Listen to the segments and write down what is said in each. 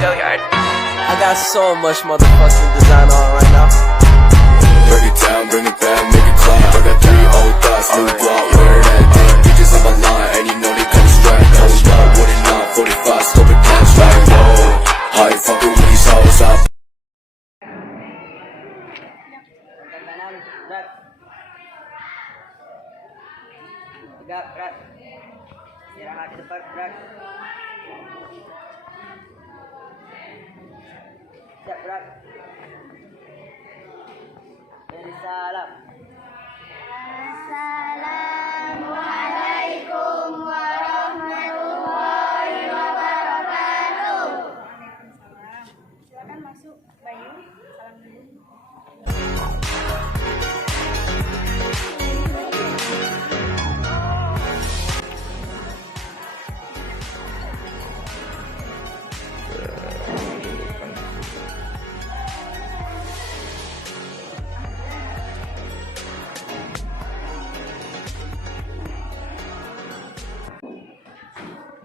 Go yard. I got so much motherfucking design on right now. Break it down, bring it back, make it clap. I got 3 old thoughts, new block, where that thing. Bitches on my line, and you know they come straight. Hold up, what it not, 45, scope it cash like whoa. How you fucking with these hoes up? Kanan, berat. Tegak, berat. Istirahat di depan, berat. Siap, berat. Jadi salam. Assalamualaikum warahmatullahi wabarakatuh. Waalaikumsalam. Silakan masuk, Bayu. Salam dulu.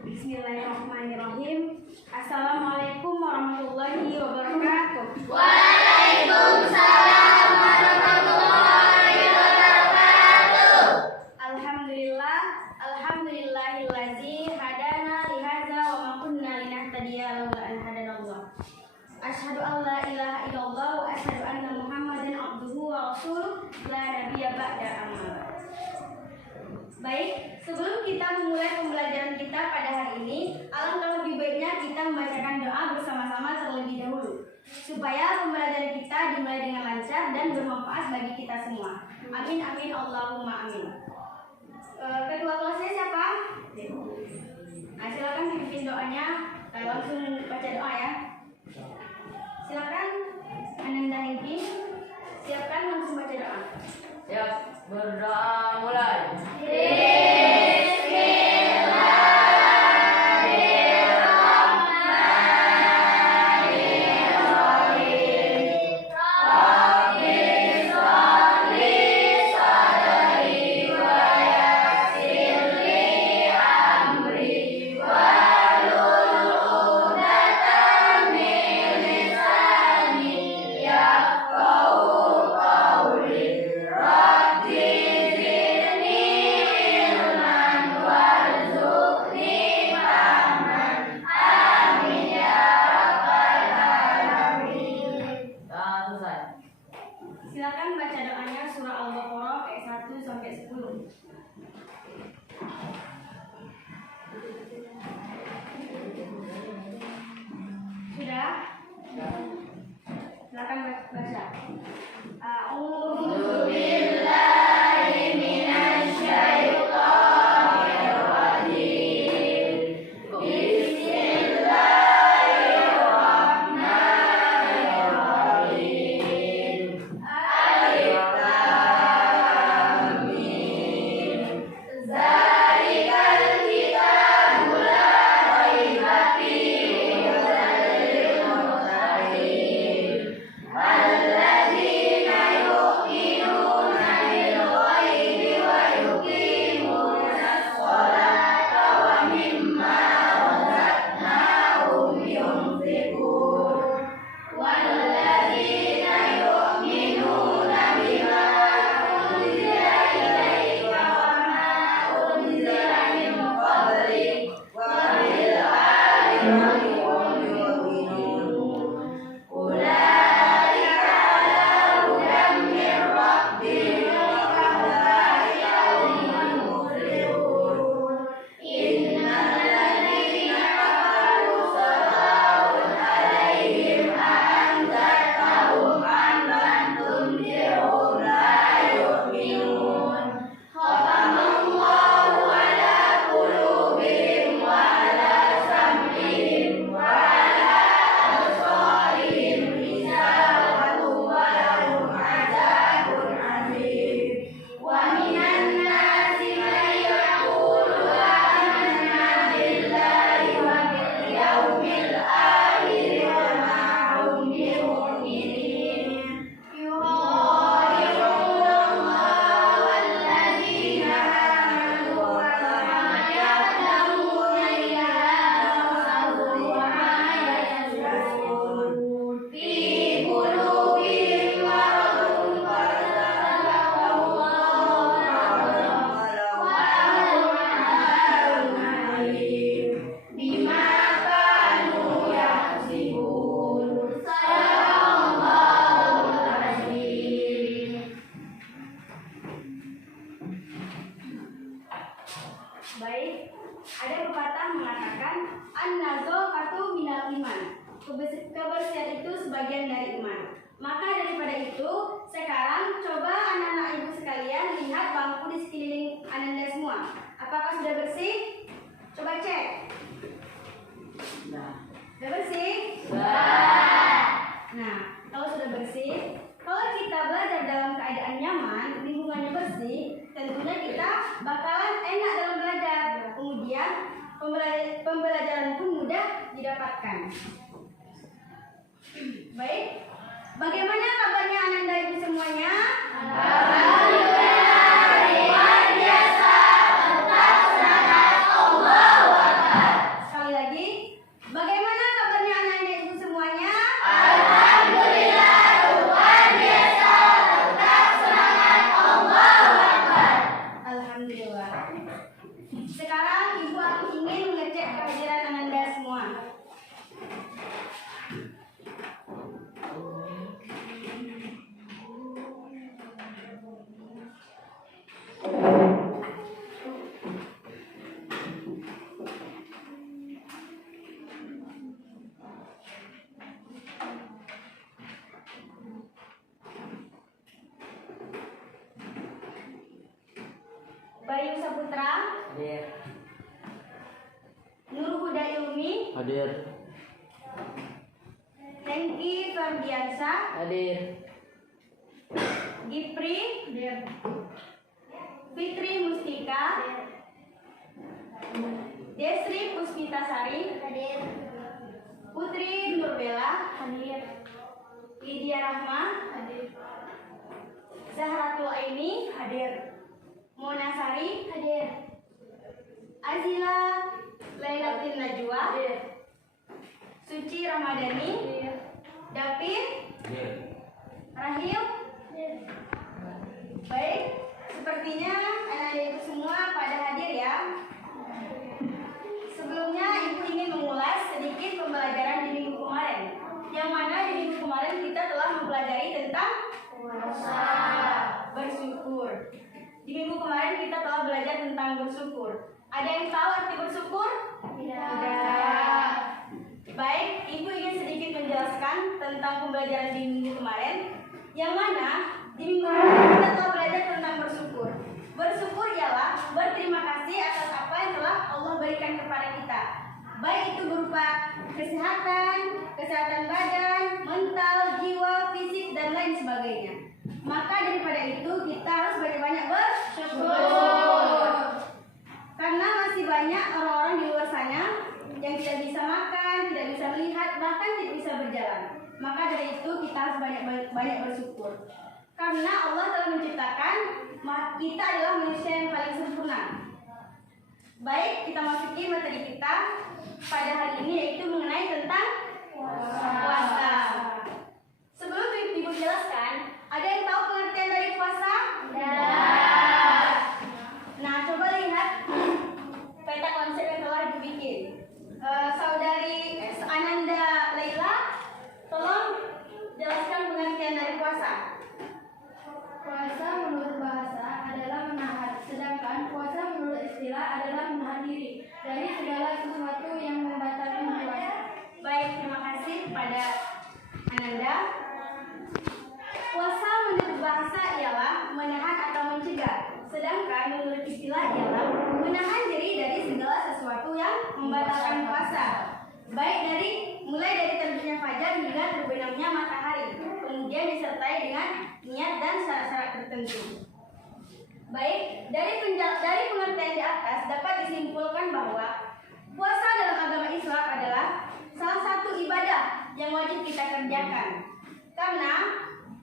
Bismillahirrahmanirrahim. Assalamualaikum warahmatullahi wabarakatuh. Waalaikumsalam warahmatullahi wabarakatuh. Alhamdulillah, alhamdulillahillazi hadana lihadza wa ma kunna linahtadiya laula an hadanallah. Asyhadu an la ilaha illallah wa asyhadu anna Muhammadan abduhu wa rasuluh la nabiyya ba'da amma. Baik, sebelum kita memulai pembelajaran kita pada hari ini, alangkah lebih baiknya kita membacakan doa bersama-sama terlebih dahulu, supaya pembelajaran kita dimulai dengan lancar dan bermanfaat bagi kita semua. Amin amin Allahumma amin. Ketua kelasnya siapa? Nah, silakan dipimpin doanya. Langsung baca doa ya. Silakan Ananda Hengki, siapkan langsung baca doa. Siap, berdoa mulai. Rabbi zidni sebagian dari iman. Maka daripada itu, sekarang coba anak-anak ibu sekalian lihat bangku di sekeliling Ananda semua. Apakah sudah bersih? Coba cek. Sudah bersih? Nah, kalau sudah bersih, kalau kita belajar dalam keadaan nyaman, lingkungannya bersih, tentunya kita bakalan enak dalam belajar. Kemudian pembelajaran pun mudah didapatkan. Baik, bagaimana kabarnya Ananda ibu semuanya? Alhamdulillah, luar biasa. Tetap semangat, Allahu Akbar. Sekali lagi, bagaimana kabarnya Ananda ibu semuanya? Alhamdulillah, luar biasa. Tetap semangat, Allahu Akbar. Alhamdulillah. Sekarang ibu aku ingin mengecek kehadiran Ananda semua. Bayu Saputra, Hadir. Nur Huda Ilmi, Hadir. Hengki Fardiansa, Hadir. Gipri, Fitri Mustika, Desri Puspitasari, Putri Nurbela, Lydia Rahma, Zahratul Aini, Mona Sari, Azila Lailatin Najwa, Suci Ramadhani, David, Rahil. Baik, sepertinya anak-anak ibu semua pada hadir ya. Sebelumnya ibu ingin mengulas sedikit pembelajaran di minggu kemarin, yang mana di minggu kemarin kita telah mempelajari tentang bersyukur. Di minggu kemarin kita telah belajar tentang bersyukur. Ada yang tahu arti bersyukur? Tidak. Baik, ibu ingin sedikit menjelaskan tentang pembelajaran di minggu kemarin, yang mana di minggu kemarin kita telah belajar tentang bersyukur. Bersyukur ialah berterima kasih atas apa yang telah Allah berikan kepada kita, baik itu berupa kesehatan badan, mental, jiwa, fisik, dan lain sebagainya. Maka daripada itu kita harus banyak-banyak bersyukur. Karena masih banyak orang-orang di luar sana yang tidak bisa makan, tidak bisa melihat, bahkan tidak bisa berjalan. Maka dari itu kita harus banyak bersyukur. Karena Allah telah menciptakan kita adalah manusia yang paling sempurna. Baik, kita masuki materi kita pada hari ini, yaitu mengenai tentang puasa. Sebelum ibu jelaskan, ada yang tahu pengertian dari puasa? Tidak. Nah, coba lihat peta konsep yang telah ibu bikin. Saudari Ananda Laila, tolong jelaskan pengertian dari puasa. Puasa menurut bahasa adalah menahan, sedangkan puasa menurut istilah adalah menahan diri dari segala sesuatu yang membatalkan puasa. Baik, terima kasih kepada Ananda. Puasa menurut bahasa ialah menahan atau mencegah, sedangkan menurut istilah ialah menahan diri dari segala sesuatu yang membatalkan puasa. Baik mulai dari terbitnya fajar hingga terbenamnya matahari, kemudian disertai dengan niat dan syarat-syarat tertentu. Baik, dari pengertian di atas dapat disimpulkan bahwa puasa dalam agama Islam adalah salah satu ibadah yang wajib kita kerjakan. Karena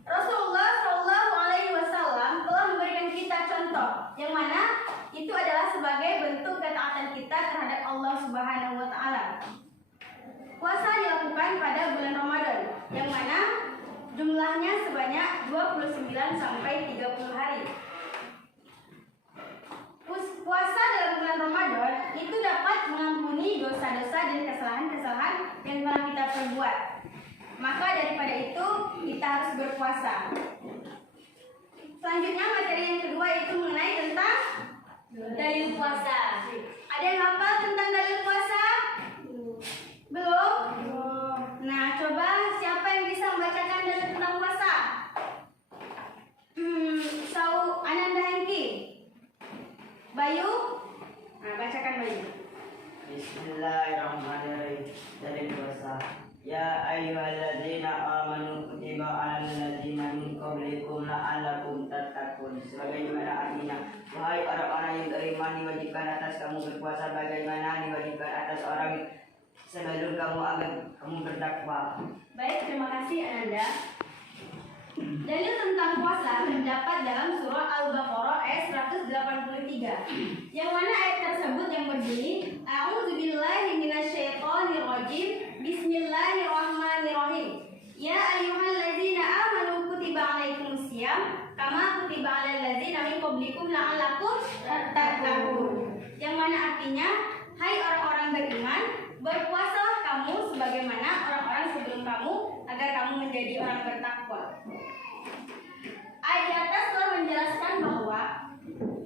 Rasulullah SAW telah memberikan kita contoh, yang mana itu adalah sebagai bentuk ketaatan kita terhadap Allah Subhanahu wa Ta'ala. Puasa dilakukan pada bulan Ramadan, yang mana jumlahnya sebanyak 29 sampai 30 hari. Puasa dalam bulan Ramadan itu dapat mengampuni dosa-dosa dan kesalahan-kesalahan yang telah kita perbuat. Maka daripada itu kita harus berpuasa. Selanjutnya materi yang kedua itu mengenai tentang dalil puasa. Ada yang hafal tentang dalil puasa? Belum? Nah, coba siapa yang bisa kamu agar kamu bertakwa. Baik, terima kasih Ananda. Dalil tentang puasa terdapat dalam surah Al-Baqarah ayat 183, yang mana ayat tersebut yang berbunyi A'udzubillahi minasyaitonirrajim, Bismillahirrahmanirrahim. Ya ayyuhalladzina amanu kutiba alaikumusiyam kama kutiba alal ladzina min qablikum la'allakum tattaqun. Yang mana artinya, hai orang-orang beriman, berpuasalah kamu sebagaimana orang-orang sebelum kamu agar kamu menjadi orang bertakwa. Ayat di atas telah menjelaskan bahwa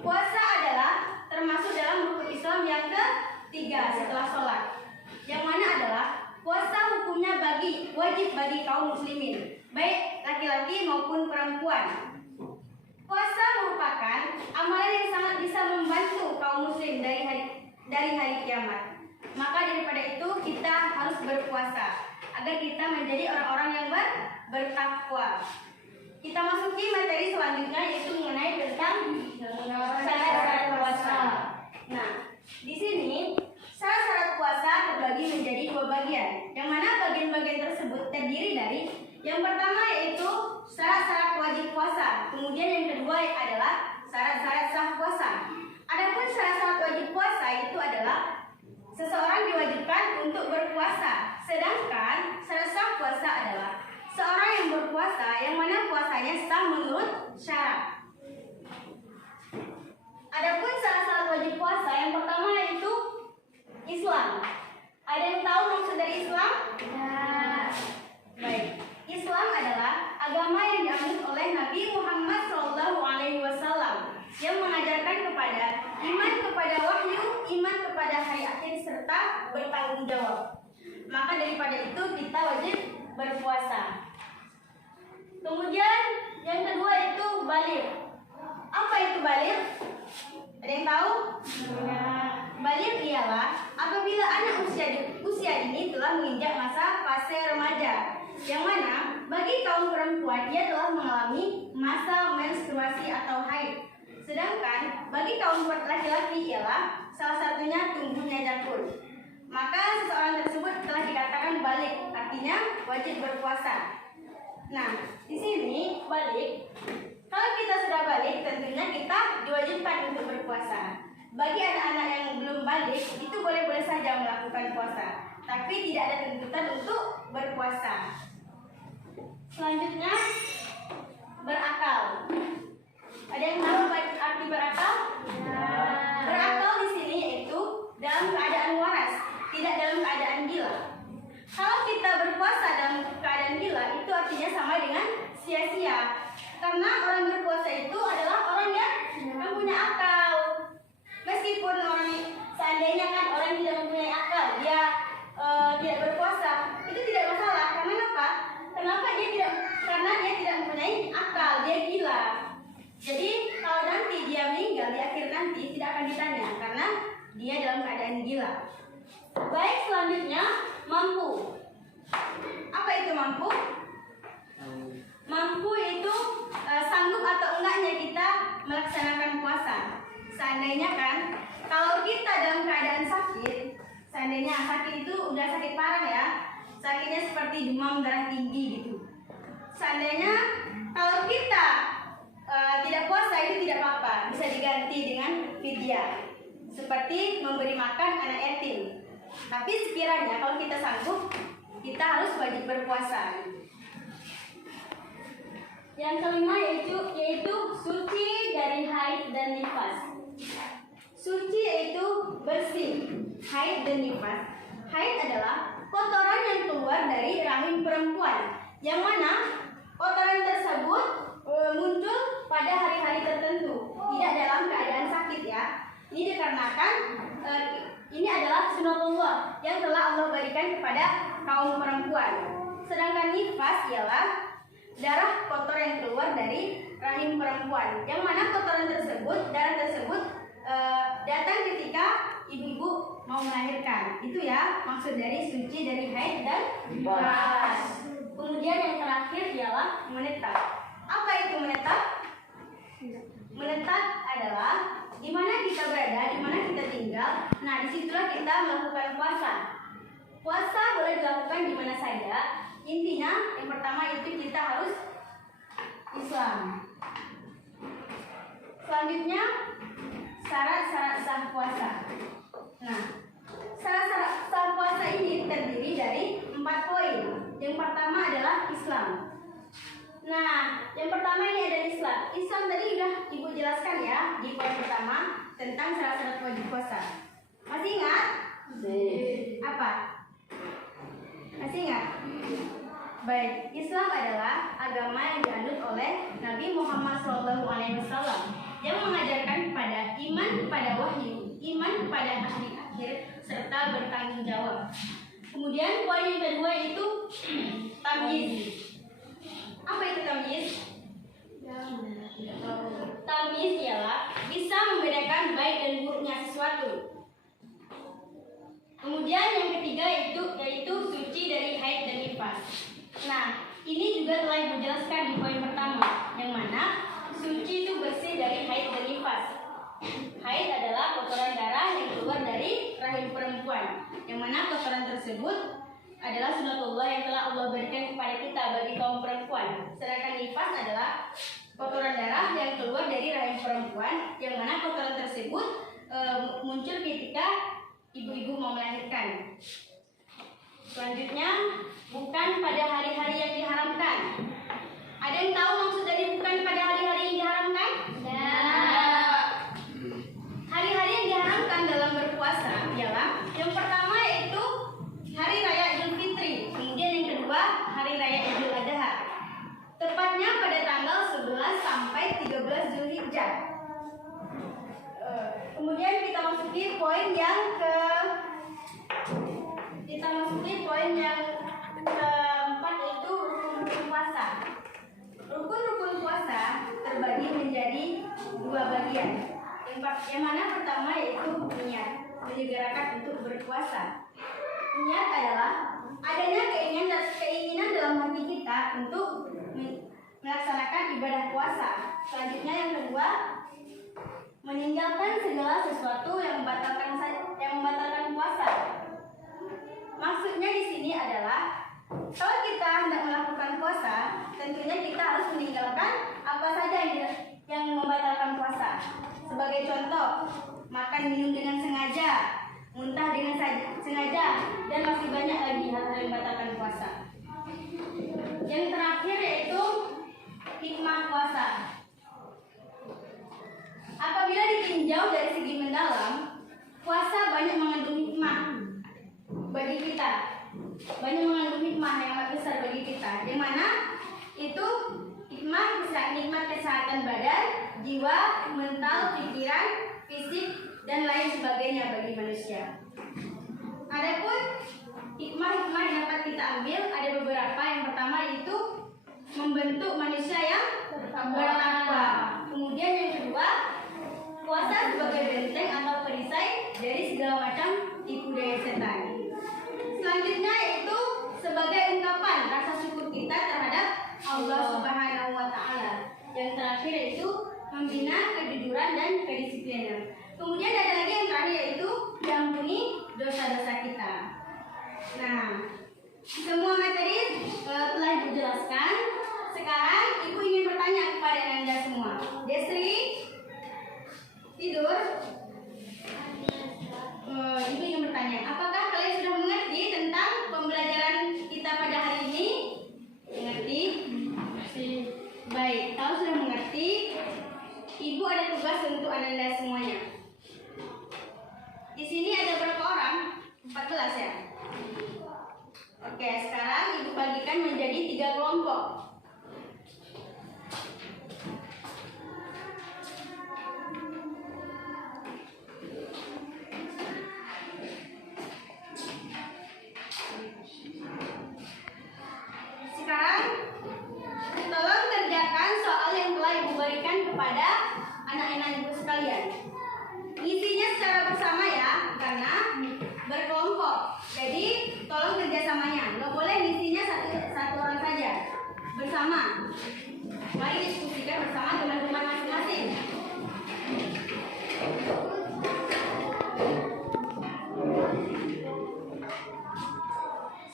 puasa adalah termasuk dalam rukun Islam yang ketiga setelah sholat, yang mana adalah puasa hukumnya wajib bagi kaum muslimin, baik laki-laki maupun perempuan. Puasa merupakan amalan yang sangat bisa membantu kaum muslim dari hari kiamat. Maka daripada itu kita harus berpuasa agar kita menjadi orang-orang yang bertakwa. Kita masuki materi selanjutnya, yaitu mengenai tentang syarat-syarat puasa. Nah, di sini syarat-syarat puasa terbagi menjadi dua bagian, yang mana bagian-bagian tersebut terdiri dari yang pertama yaitu syarat-syarat wajib puasa, kemudian yang kedua adalah syarat-syarat sah puasa. Adapun syarat-syarat wajib puasa itu adalah seseorang diwajibkan untuk berpuasa, sedangkan syarat sah puasa adalah seorang yang berpuasa yang mana puasanya sah menurut syarat. Adapun syarat-syarat wajib puasa yang pertama yaitu Islam. Ada yang tahu maksud dari Islam? Baik. Islam adalah agama yang dianut oleh Nabi Muhammad SAW yang mengajarkan kepada iman kepada wahyu, iman kepada hari akhir serta bertanggung jawab. Maka daripada itu kita wajib berpuasa. Kemudian yang kedua itu baligh. Apa itu baligh? Ada yang tahu? Baligh ialah apabila anak usia dini telah menginjak masa fase remaja, yang mana bagi kaum perempuan dia telah mengalami masa menstruasi atau haid. Sedangkan bagi kaum laki-laki ialah salah satunya tumbuhnya jakun. Maka seseorang tersebut telah dikatakan baligh, artinya wajib berpuasa. Nah, di sini baligh, kalau kita sudah baligh tentunya kita diwajibkan untuk berpuasa. Bagi anak-anak yang belum baligh itu boleh-boleh saja melakukan puasa, tapi tidak ada tuntutan untuk berpuasa. Selanjutnya berakal. Ada yang tahu arti berakal? Berakal di sini yaitu dalam keadaan waras, tidak dalam keadaan gila. Kalau kita berpuasa dalam keadaan gila, itu artinya sama dengan sia-sia. Karena orang berpuasa itu adalah orang yang mempunyai akal. Meskipun seandainya kan orang tidak mempunyai akal, dia tidak berpuasa, itu tidak masalah. Karena apa? Kenapa dia tidak? Karena dia tidak mempunyai akal, dia gila. Jadi kalau nanti dia meninggal di akhir nanti tidak akan ditanya karena dia dalam keadaan gila. Baik, selanjutnya mampu. Apa itu mampu? Mampu itu sanggup atau enggaknya kita melaksanakan puasa. Seandainya kan, kalau kita dalam keadaan sakit, seandainya sakit itu udah sakit parah ya, sakitnya seperti demam darah tinggi gitu. Seandainya kalau kita tidak puasa itu tidak apa-apa, bisa diganti dengan fidyah, seperti memberi makan anak yatim. Tapi sekiranya kalau kita sanggup, kita harus wajib berpuasa. Yang kelima yaitu suci dari haid dan nifas. Suci yaitu bersih, haid dan nifas. Haid adalah kotoran yang keluar dari rahim perempuan, yang mana kotoran tersebut muncul pada hari-hari tertentu, tidak dalam keadaan sakit ya. Ini dikarenakan ini adalah sunatullah yang telah Allah berikan kepada kaum perempuan. Sedangkan nifas ialah darah kotor yang keluar dari rahim perempuan, yang mana kotoran tersebut, darah tersebut datang ketika ibu-ibu mau melahirkan. Itu ya maksud dari suci dari haid dan nifas. Kemudian yang terakhir ialah menetap. Apa itu menetap? Menetap adalah di mana kita berada, di mana kita tinggal. Nah, disitulah kita melakukan puasa. Puasa boleh dilakukan di mana saja. Intinya yang pertama itu kita harus Islam. Selanjutnya syarat-syarat sah puasa. Nah, syarat-syarat sah puasa ini terdiri dari 4 poin. Yang pertama adalah Islam. Nah, yang pertama ini ada Islam. Islam tadi udah Ibu jelaskan ya di poin pertama tentang syarat-syarat wajib puasa. Masih ingat? Apa? Masih ingat? Baik, Islam adalah agama yang dianut oleh Nabi Muhammad SAW yang mengajarkan kepada iman kepada wahyu, iman kepada hari akhir, serta bertanggung jawab. Kemudian poin yang kedua itu tamyiz. Apa itu tamyiz? Tamyiz ialah bisa membedakan baik dan buruknya sesuatu. Kemudian yang ketiga yaitu suci dari haid dan nifas. Nah, ini juga telah Ibu jelaskan di poin pertama, yang mana suci itu bersih dari haid dan nifas. Haid adalah kotoran darah yang keluar dari rahim perempuan, yang mana kotoran tersebut adalah sunatullah yang telah Allah berikan kepada kita bagi kaum perempuan. Sedangkan nifas adalah kotoran darah yang keluar dari rahim perempuan, yang mana kotoran tersebut muncul ketika ibu-ibu mau melahirkan. Selanjutnya, bukan pada hari-hari yang diharamkan. Ada yang tahu maksud dari bukan pada hari-hari yang diharamkan? Hari-hari yang diharamkan dalam berpuasa ialah yang pertama yaitu Hari Raya Idul Fitri, kemudian yang kedua Hari Raya Idul Adha. Tepatnya pada tanggal 11 sampai 13 Zulhijjah. Kemudian kita masuki poin yang keempat yaitu rukun-rukun puasa. Rukun-rukun puasa terbagi menjadi 2 bagian. Yang mana pertama yaitu niat, menyegerakan untuk berpuasa. Niat adalah adanya keinginan dalam hati kita untuk melaksanakan ibadah puasa. Selanjutnya yang kedua, meninggalkan segala sesuatu yang membatalkan puasa. Maksudnya di sini adalah kalau kita hendak melakukan puasa, tentunya kita harus meninggalkan apa saja yang membatalkan puasa. Sebagai contoh, makan minum dengan sengaja, muntah dengan sengaja, dan masih banyak lagi hal-hal yang membatalkan puasa. Yang terakhir yaitu hikmah puasa. Apabila ditinjau dari segi mendalam, puasa banyak mengandung hikmah bagi kita. Banyak mengandung hikmah yang amat besar bagi kita. Yang mana itu nikmat kesehatan badan, jiwa, mental, pikiran, fisik, dan lain sebagainya bagi manusia. Adapun hikmah-hikmah yang dapat kita ambil ada beberapa. Yang pertama itu membentuk manusia yang bertakwa. Kemudian yang kedua, puasa sebagai benteng atau perisai dari segala macam tipu daya setan. Selanjutnya yaitu sebagai ungkapan rasa syukur kita terhadap Allah Subhanahu wa Ta'ala. Yang terakhir yaitu membina kejujuran dan kedisiplinan. Kemudian ada lagi yang terakhir yaitu diampuni dosa-dosa kita. Nah, semua materi telah Ibu jelaskan. Sekarang Ibu ingin bertanya kepada Anda semua. Desri, tidur? Ibu ingin bertanya, apakah kalian sudah mengerti tentang pembelajaran kita pada hari ini? Mengerti? Baik, kalau sudah mengerti, Ibu ada tugas untuk Anda semuanya. Di sini ada berapa orang? 14 ya? Oke, sekarang Ibu bagikan menjadi 3 kelompok. Sekarang tolong kerjakan soal yang telah Ibu berikan kepada anak-anak Ibu sekalian. Isinya secara bersama ya, karena berkelompok. Jadi tolong kerjasamanya. Nggak boleh isinya satu orang saja. Bersama. Mari diskusikan bersama teman-teman masing-masing.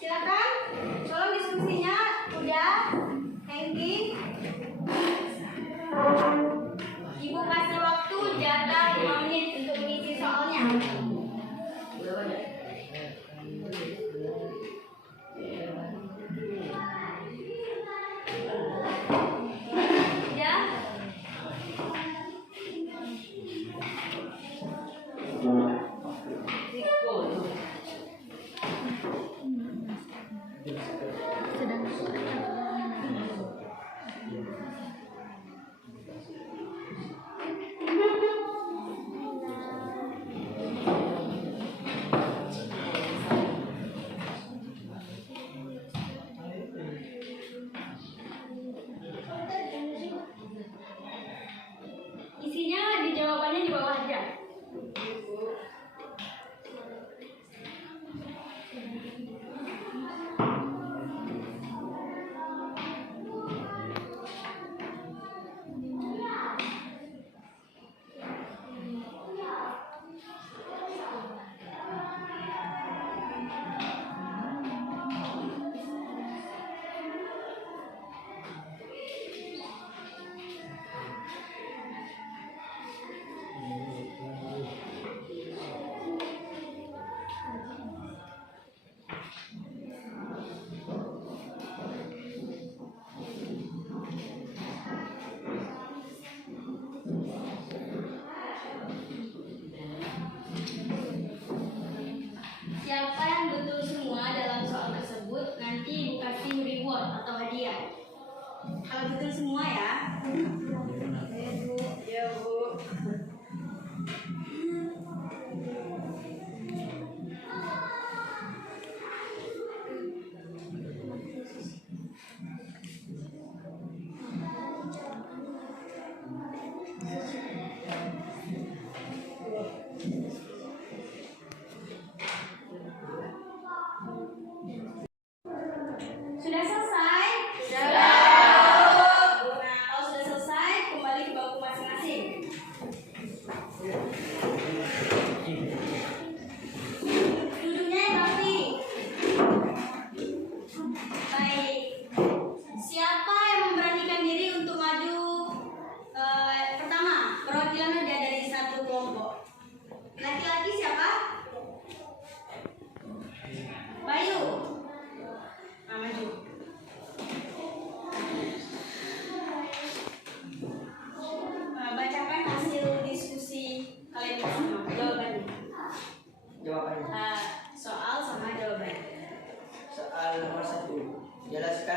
Silakan.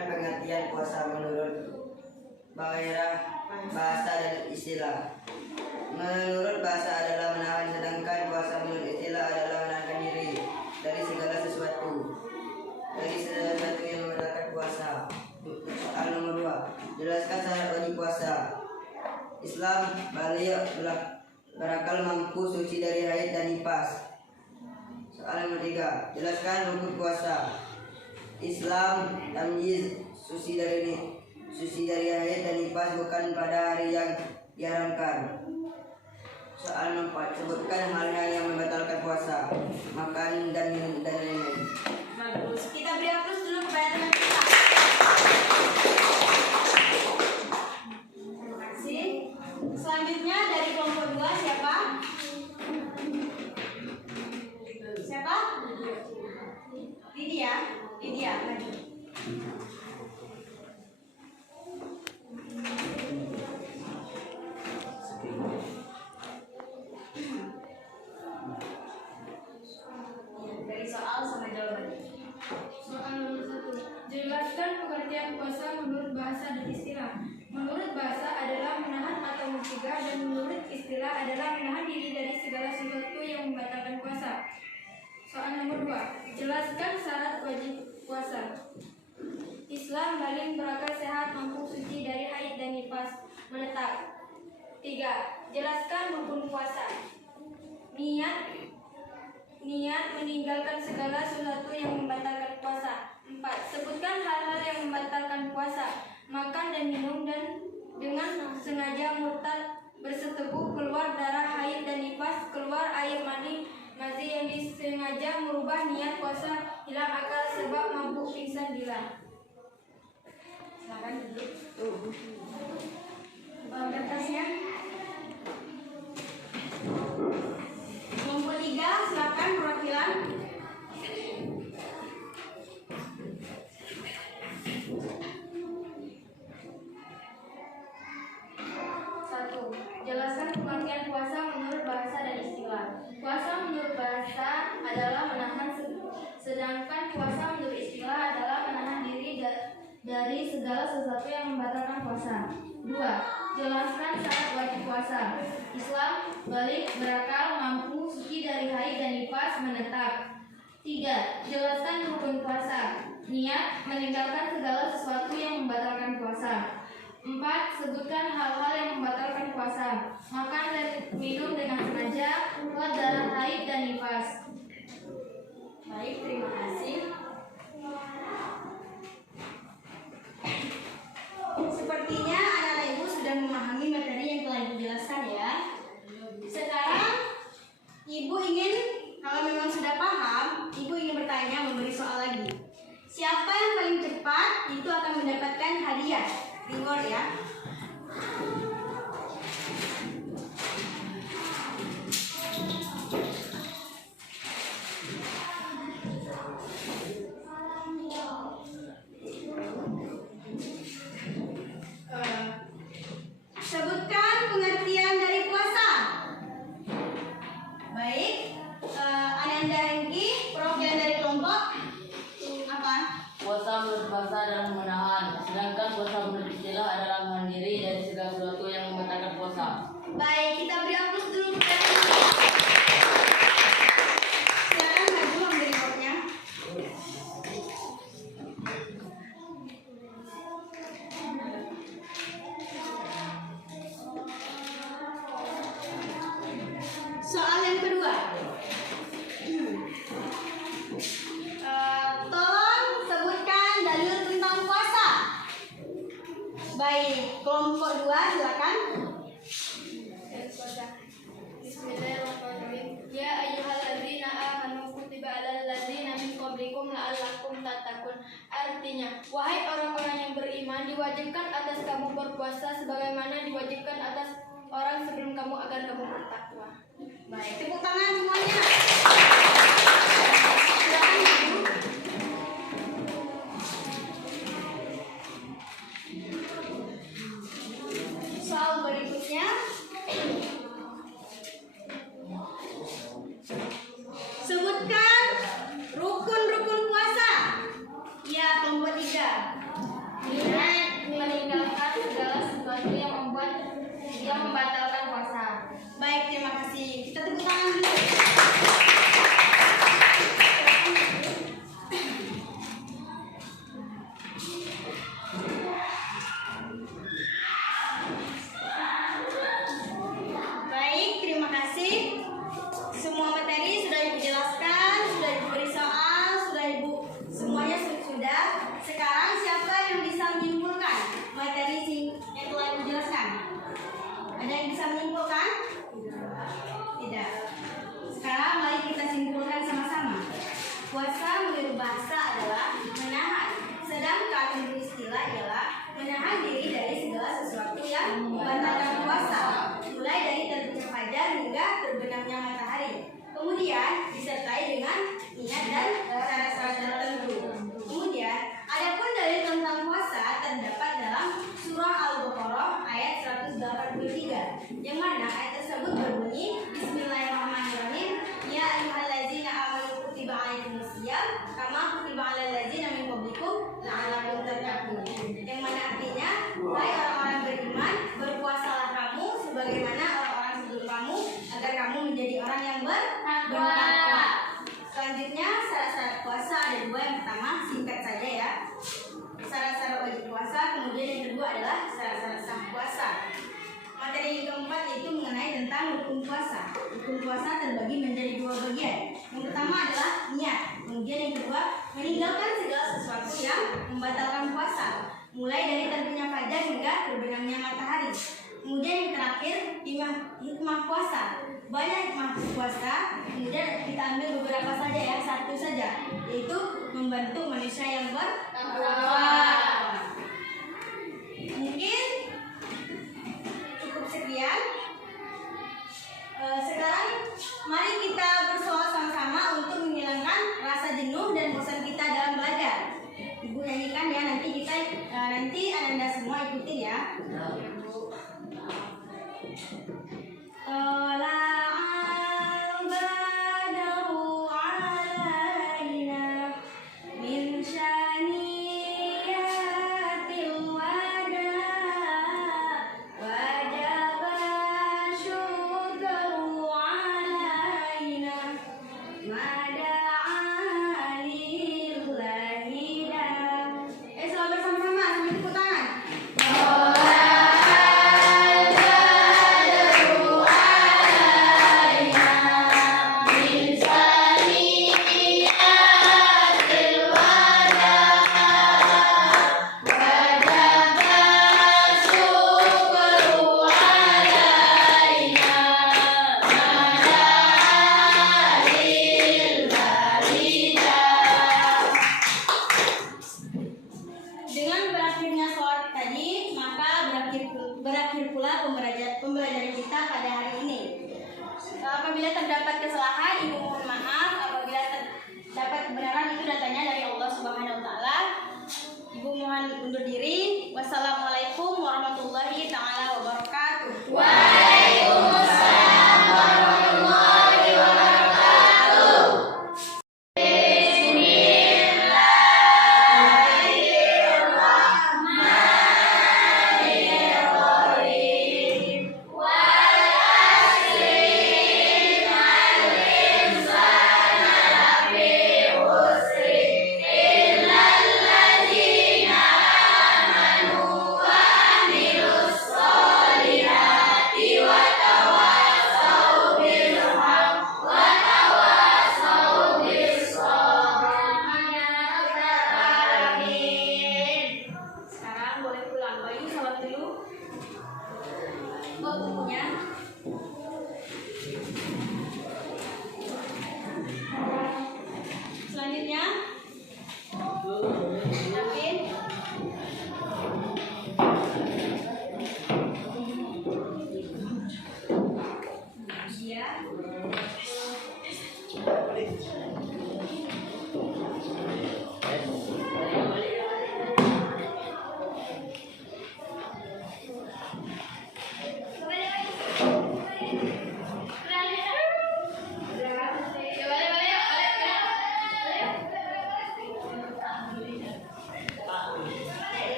Sebutkan pengertian puasa menurut bahasa dan istilah. Menurut bahasa adalah menahan, sedangkan puasa menurut istilah adalah menahan diri dari segala sesuatu yang membatalkan puasa. Soal nomor 2. Jelaskan syarat wajib puasa. Islam, baligh, berakal, mampu, suci dari haid dan nifas. Soal nomor 3. Jelaskan rukun puasa. Islam, tamyiz, suci dari haid dan nifas bukan pada hari yang diharamkan. Soal nomor 4. Sebutkan hal-hal yang membatalkan puasa. Makan dan minum dan lain-lain. Bagus. Kita beri aplaus dulu kepada teman kita. Terima kasih. Selanjutnya dari kelompok 2 siapa? Siapa? Lydia, maju. Dari soal sama jawabannya. Soal nomor 1. Jelaskan pengertian puasa menurut bahasa dan istilah. Menurut bahasa adalah menahan atau mencegah, dan menurut istilah adalah menahan diri dari segala sesuatu yang membatalkan puasa. Soal nomor 2. Jelaskan syarat wajib puasa. Islam, baligh, berakal, sehat, mampu, suci dari haid dan nifas, menetap. 3. Jelaskan rukun puasa. Niat meninggalkan segala sesuatu yang membatalkan puasa. 4. Sebutkan hal-hal yang membatalkan puasa. Makan dan minum dan dengan sengaja murtad, berseteguh, keluar darah haid dan nifas, keluar air mani, mazi yang disengaja merubah niat puasa, hilang akal sebab mabuk, pingsan, gila. Silakan duduk. Kertasnya. Kelompok 3 silakan perwakilan. Jelaskan pengertian puasa menurut bahasa dan istilah. Puasa menurut bahasa adalah menahan, sedangkan puasa menurut istilah adalah menahan diri dari segala sesuatu yang membatalkan puasa. 2. Jelaskan syarat wajib puasa. Islam, baligh, berakal, mampu, suci dari haid dan nifas, menetap. 3. Jelaskan rukun puasa. Niat meninggalkan segala sesuatu yang membatalkan puasa. 4. Sebutkan hal-hal yang membatalkan puasa. Makan dan minum dengan sengaja, keluar darah haid dan nifas. Baik, terima kasih. Sepertinya anak-anak ibu sudah memahami materi yang telah ibu jelaskan ya. Sekarang ibu ingin, kalau memang sudah paham, ibu ingin bertanya, memberi soal lagi. Siapa yang paling cepat itu akan mendapatkan hadiah reward ya. Sebutkan pengertian dari puasa. Baik, Ananda Hengki, perwakilan dari kelompok apa? Puasa menurut bahasa adalah menahan, sedangkan puasa menurut istilah adalah menahan diri dari segala sesuatu yang membatalkan puasa. Baik, kita beri aplaus dulu. Silakan maju ambil reportnya. Soal yang kedua. Tolong sebutkan dalil tentang puasa. Baik, kelompok 2 silakan. Bismillahirrahmanirrahim. Ya ayyuhalladzina amanu kutiba 'alal ladzina min qablikum la'allakum tattaqun. Artinya, wahai orang-orang yang beriman, diwajibkan atas kamu berpuasa sebagaimana diwajibkan atas orang sebelum kamu agar kamu bertakwa. Baik, tepuk tangan semuanya. Silakan ibu. Soal berikutnya. Sebutkan rukun-rukun puasa. Ya, kelompok 3. Baik, terima kasih. Kita tepuk tangan dulu. Baik, terima kasih. Semua materi sudah Ibu jelaskan, sudah Ibu beri soal, sudah Ibu semuanya sudah. Sekarang siapa yang bisa menyimpulkan materi yang telah Ibu jelaskan? Ada yang bisa menyimpulkan? Tidak. Sekarang mari kita simpulkan sama-sama. Puasa menurut bahasa adalah menahan, sedangkan menurut istilah ialah menahan diri dari segala sesuatu yang membatalkan puasa, mulai dari terbitnya fajar hingga terbenamnya matahari. Kemudian disertai dengan niat dan syarat-syarat tertentu. Kemudian, adapun dalil tentang puasa terdapat dalam surah Al-Baqarah ayat 183, yang mana ayat tersebut berbunyi Bismillahirrahmanirrahim. Ya ayyuhallazina amanu kutiba alaikumusiyam kama kutiba alal ladzina min qablikum la'allakum tattaqun. Yang mana artinya, hai orang-orang beriman, berpuasalah kamu sebagaimana orang-orang sebelum kamu agar kamu menjadi orang yang bertakwa. Selanjutnya syarat-syarat puasa ada dua. Yang pertama singkat saja ya, syarat-syarat wajib puasa. Kemudian yang kedua adalah syarat-syarat sah puasa. Materi yang keempat yaitu mengenai tentang rukun puasa. Rukun puasa terbagi menjadi dua bagian. Yang pertama adalah niat. Kemudian yang kedua meninggalkan segala sesuatu yang membatalkan puasa, mulai dari terbitnya fajar hingga terbenamnya matahari. Kemudian yang terakhir hikmah puasa. Banyak hikmah puasa. Kemudian kita ambil beberapa saja ya, satu saja, yaitu membantu manusia yang bertakwa. Mungkin cukup sekian. Sekarang mari kita bersoal sama-sama untuk menghilangkan rasa jenuh dan bosan kita dalam belajar. Ibu nyanyikan ya, nanti Anda semua ikutin ya. Selamat bersama-sama, sambil tepuk tangan. Dengan berakhirnya sholat tadi, maka berakhir pula pembelajaran kita pada hari ini. Apabila terdapat kesalahan, Ibu